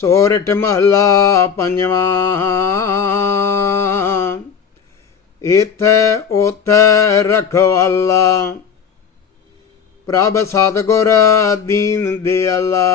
ਸੋਰਠ ਮਹਲਾ ਪੰਜਵਾਂ। ਇਥੇ ਉਥੇ ਰਖਵਾਲਾ, ਪ੍ਰਭ ਸਤਗੁਰ ਦੀਨ ਦਿਆਲਾ।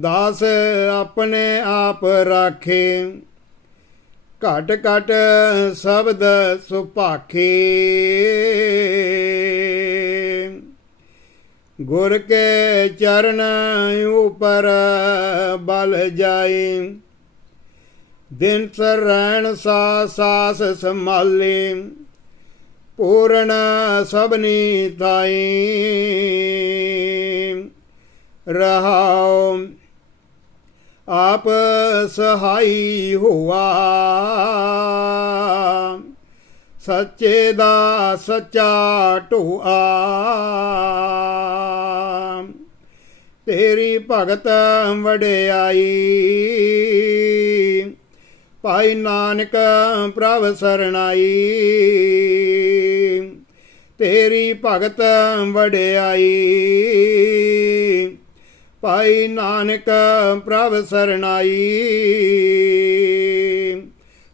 ਦਾਸ ਆਪਣੇ ਆਪ ਰਾਖੇ, ਘਟ ਘਟ ਸ਼ਬਦ ਸੁਭਾਖੇ। ਗੁਰ ਕੇ ਚਰਨ ਉਪਰ ਬਲ ਜਾਏ ਦਿਨ ਸਰਣ ਸਾ ਸਾਸ ਸੰਭਾਲੇ। ਪੂਰਨ ਸਭਨੀ ਤਾਈ ਰਹਾਉ, ਆਪ ਸਹਾਈ ਹੋਆ। ਸੱਚੇ ਦਾ ਸੱਚਾ ਢੋਆ। ਤੇਰੀ ਭਗਤ ਵਡਿਆਈ, ਭਾਈ ਨਾਨਕ ਪ੍ਰਭ ਸਰਣਾਈ। ਤੇਰੀ ਭਗਤ ਵਡਿਆਈ, ਭਾਈ ਨਾਨਕ ਪ੍ਰਭ ਸਰਣਾਈ।